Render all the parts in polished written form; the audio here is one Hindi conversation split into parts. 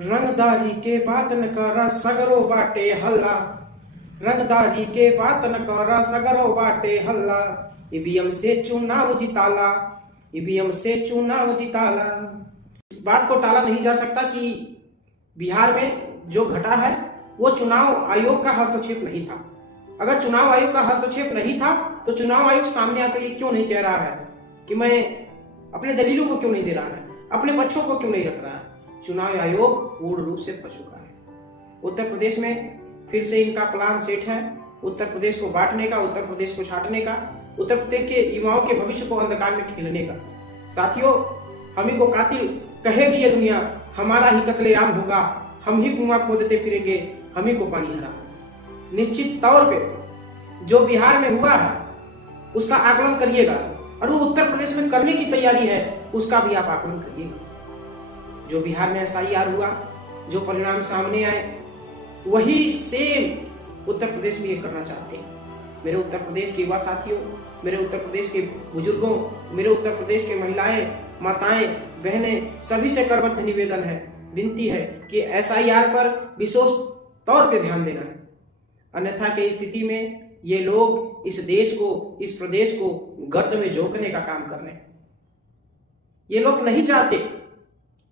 रंगदारी के बात न करा सगरो बाटे हल्ला, रंगदारी के बात न करा सगरो बाटे हल्ला। ईवीएम से चुनाव जिताला, ईवीएम से चुनाव जिताला। इस बात को टाला नहीं जा सकता कि बिहार में जो घटा है वो चुनाव आयोग का हस्तक्षेप नहीं था। अगर चुनाव आयोग का हस्तक्षेप नहीं था तो चुनाव आयोग सामने आकर ये क्यों नहीं कह रहा है कि मैं अपने दलीलों को क्यों नहीं दे रहा है, अपने पक्षों को क्यों नहीं रख रहा है। चुनाव आयोग पूर्ण रूप से फंस चुका है। उत्तर प्रदेश में फिर से इनका प्लान सेट है, उत्तर प्रदेश को बांटने का, उत्तर प्रदेश को छांटने का, उत्तर प्रदेश के युवाओं के भविष्य को अंधकार में ठेलने का। साथियों, हम ही को कातिल कहेगी ये दुनिया, हमारा ही कत्लेआम होगा, हम ही कुआं खोदते फिरेंगे, हम ही को पानी हरा। निश्चित तौर पे जो बिहार में हुआ है उसका आकलन करिएगा, और वो उत्तर प्रदेश में करने की तैयारी है उसका भी आप आकलन करिएगा। जो बिहार में एसआईआर हुआ, जो परिणाम सामने आए, वही सेम उत्तर प्रदेश में ये करना चाहते हैं। मेरे उत्तर प्रदेश के युवा साथियों, मेरे उत्तर प्रदेश के बुजुर्गों, मेरे उत्तर प्रदेश के महिलाएं, माताएं, बहनें, सभी से करबद्ध निवेदन है, विनती है कि एसआईआर पर विशेष तौर पे ध्यान देना है। अन्यथा की स्थिति में ये लोग इस देश को, इस प्रदेश को गर्त में झोंकने का काम कर रहे हैं। ये लोग नहीं चाहते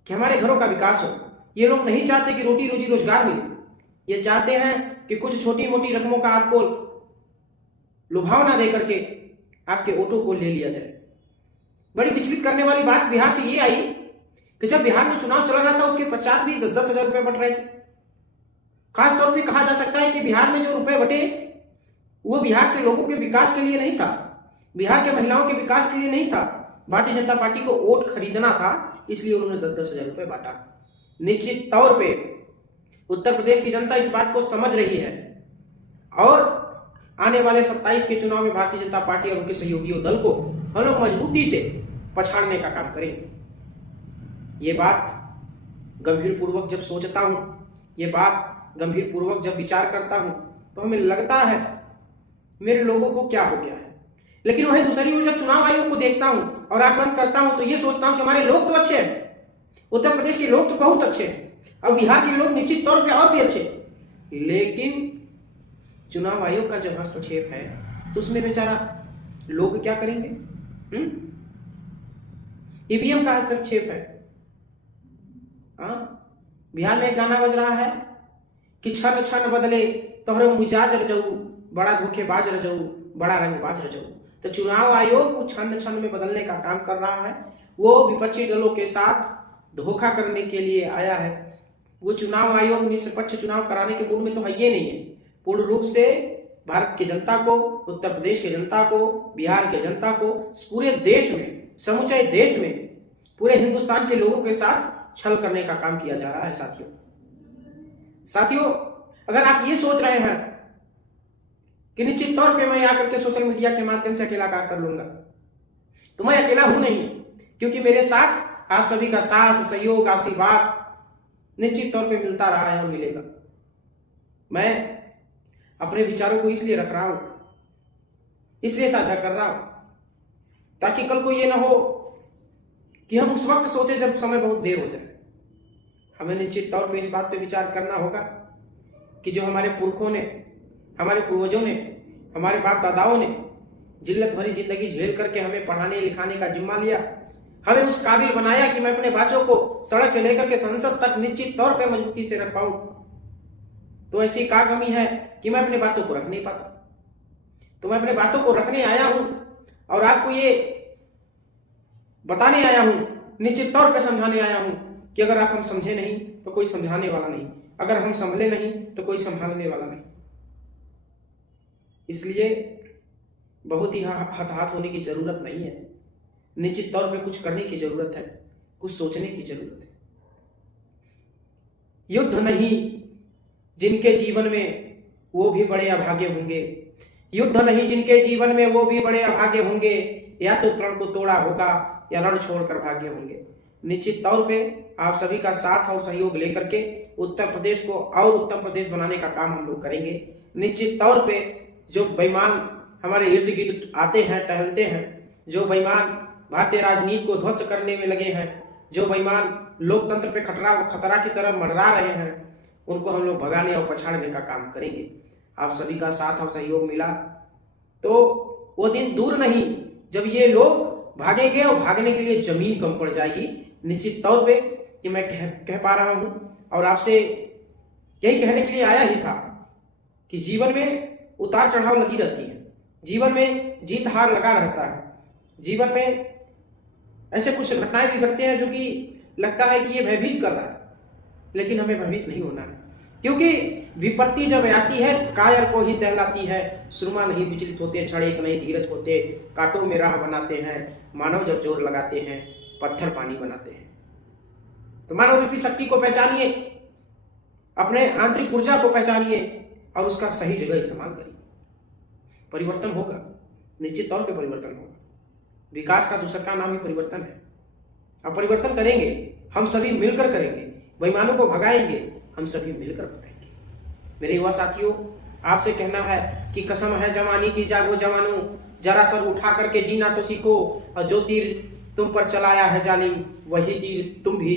कि हमारे घरों का विकास हो, ये लोग नहीं चाहते कि रोटी रोजी रोजगार मिले। ये चाहते हैं कि कुछ छोटी मोटी रकमों का आपको लुभावना दे करके आपके ऑटो को ले लिया जाए। बड़ी विचलित करने वाली बात बिहार से ये आई कि जब बिहार में चुनाव चल रहा था उसके पश्चात भी 10,000 रुपए बट रहे थे। खास तौर पे कहा जा सकता है कि बिहार में जो रुपए बटे वो बिहार के लोगों के विकास के लिए नहीं था, बिहार के महिलाओं के विकास के लिए नहीं था। भारतीय जनता पार्टी को वोट खरीदना था, इसलिए उन्होंने 10,000 रुपए बांटा। निश्चित तौर पे उत्तर प्रदेश की जनता इस बात को समझ रही है और आने वाले 27 के चुनाव में भारतीय जनता पार्टी और उनके सहयोगियों दल को हम लोग मजबूती से पछाड़ने का काम करेंगे। ये बात गंभीर पूर्वक जब सोचता हूं, ये बात गंभीर पूर्वक जब विचार करता हूं, तो हमें लगता है मेरे लोगों को क्या हो गया है। लेकिन वहीं दूसरी ओर जब चुनाव आयोग को देखता हूं और आकलन करता हूं तो ये सोचता हूं कि हमारे लोग तो अच्छे हैं, उत्तर प्रदेश के लोग तो बहुत अच्छे हैं और बिहार के लोग निश्चित तौर पे और भी अच्छे। लेकिन चुनाव आयोग का जब हस्तक्षेप है तो उसमें बेचारा लोग क्या करेंगे। ईवीएम का हस्तक्षेप है। बिहार में एक गाना बज रहा है कि क्षण क्षण बदले तोहरे मिजाज रजऊ, बड़ा धोखेबाज रजऊ, बड़ा रंगबाज रजऊ। तो चुनाव आयोग क्षण क्षण में बदलने का काम कर रहा है। वो विपक्षी दलों के साथ धोखा करने के लिए आया है। वो चुनाव आयोग निष्पक्ष चुनाव कराने के मूड में तो है ये नहीं है। पूर्ण रूप से भारत की जनता को, उत्तर प्रदेश की जनता को, बिहार की जनता को, पूरे देश में, समूचे देश में, पूरे हिंदुस्तान के लोगों के साथ छल करने का काम किया जा रहा है। साथियों, अगर आप ये सोच रहे हैं कि निश्चित तौर पे मैं आकर के सोशल मीडिया के माध्यम से अकेला काम कर लूंगा, तो मैं अकेला हूं नहीं, क्योंकि मेरे साथ आप सभी का साथ, सहयोग, आशीर्वाद निश्चित तौर पे मिलता रहा है और मिलेगा। मैं अपने विचारों को इसलिए रख रहा हूं, इसलिए साझा कर रहा हूं, ताकि कल को ये ना हो कि हम उस वक्त सोचे जब समय बहुत देर हो जाए। हमें निश्चित तौर पे इस बात पे विचार करना होगा कि जो हमारे पुरखों ने, हमारे पूर्वजों ने, हमारे बाप दादाओं ने जिल्लत भरी जिंदगी झेल करके हमें पढ़ाने लिखाने का जिम्मा लिया, हमें उस काबिल बनाया कि मैं अपने बच्चों को सड़क से लेकर के संसद तक निश्चित तौर पे मजबूती से रख पाऊं। तो ऐसी क्या कमी है कि मैं अपने बातों को रख नहीं पाता। तो मैं अपने बातों को रखने आया हूं और आपको ये बताने आया हूं, निश्चित तौर पे समझाने आया हूं कि अगर आप हम समझे नहीं तो कोई समझाने वाला नहीं, अगर हम संभले नहीं तो कोई संभालने वाला नहीं। इसलिए बहुत ही हताहत होने की जरूरत नहीं है। निश्चित तौर पे कुछ करने की जरूरत है, कुछ सोचने की जरूरत है। युद्ध नहीं जिनके जीवन में वो भी बड़े अभागे होंगे, युद्ध नहीं जिनके जीवन में वो भी बड़े अभागे होंगे, या तो प्रण को तोड़ा होगा या रण छोड़कर भागे होंगे। निश्चित तौर पे आप सभी का साथ और सहयोग लेकर के उत्तर प्रदेश को और उत्तम प्रदेश बनाने का काम हम लोग करेंगे। निश्चित तौर पे जो बेईमान हमारे इर्द गिर्द आते हैं, टहलते हैं, जो बेईमान भारतीय राजनीति को ध्वस्त करने में लगे हैं, जो बेईमान लोकतंत्र पे खतरा की तरह मंडरा रहे हैं, उनको हम लोग भगाने और पछाड़ने का काम करेंगे। आप सभी का साथ और सहयोग मिला तो वो दिन दूर नहीं जब ये लोग भागेंगे और भागने के लिए जमीन कम पड़ जाएगी। निश्चित तौर पे कि मैं कह पा रहा हूं और आपसे यही कहने के लिए आया ही था कि जीवन में उतार चढ़ाव लगी रहती है, जीवन में जीत हार लगा रहता है, जीवन में ऐसे कुछ घटनाएं भी घटते हैं जो कि लगता है कि ये भयभीत कर रहा है, लेकिन हमें भयभीत नहीं होना है, क्योंकि विपत्ति जब आती है कायर को ही दहलाती है। सुरमा नहीं विचलित होते, क्षण एक नहीं धीरज होते, कांटों में राह बनाते हैं, मानव जब जोर लगाते हैं पत्थर पानी बनाते हैं। तो मानव रूपी शक्ति को पहचानिए, अपने आंतरिक ऊर्जा को पहचानिए और उसका सही जगह इस्तेमाल करिए। परिवर्तन होगा, निश्चित तौर पे परिवर्तन होगा। विकास का दूसरा का नाम ही परिवर्तन है। अब परिवर्तन करेंगे, हम सभी मिलकर करेंगे, बेईमानों को भगाएंगे, हम सभी मिलकर भगाएंगे। मेरे युवा साथियों, आपसे कहना है कि कसम है जवानी की, जागो जवानों, जरा सर उठा करके जीना तो सीखो, और जो तीर तुम पर चलाया है जालिम, वही तीर तुम भी